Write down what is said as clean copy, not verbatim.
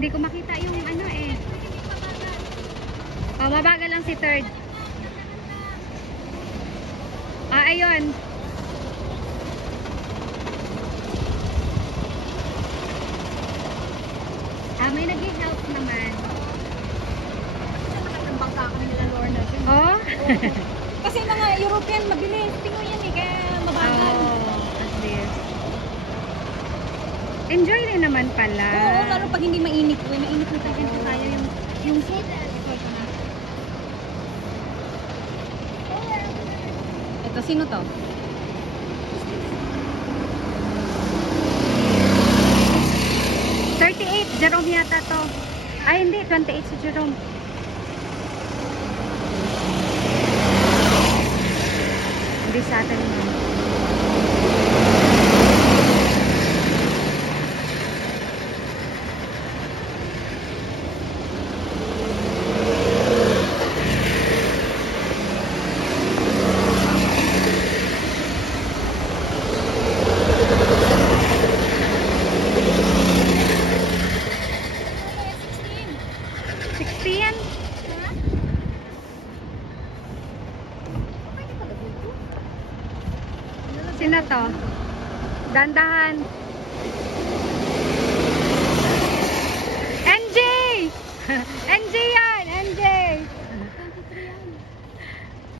Hindi ko makita yung ano eh. Oh, mabagal lang si third. Ah, ayun. Ah, may nag-help naman. Bangka kami nila Lorna. Oh? Kasi mga European mabilis. Tingnan yan eh, kaya mabagal. Oh, at least. Enjoy rin naman pala. Oo, lalo pag hindi mainit. Mainit na tayo yung food. Ito, sino to? Jerome yata to. Ay, hindi. 28 si Jerome. Hindi sa atin yun. Sino to? Dandahan. NJ! NJ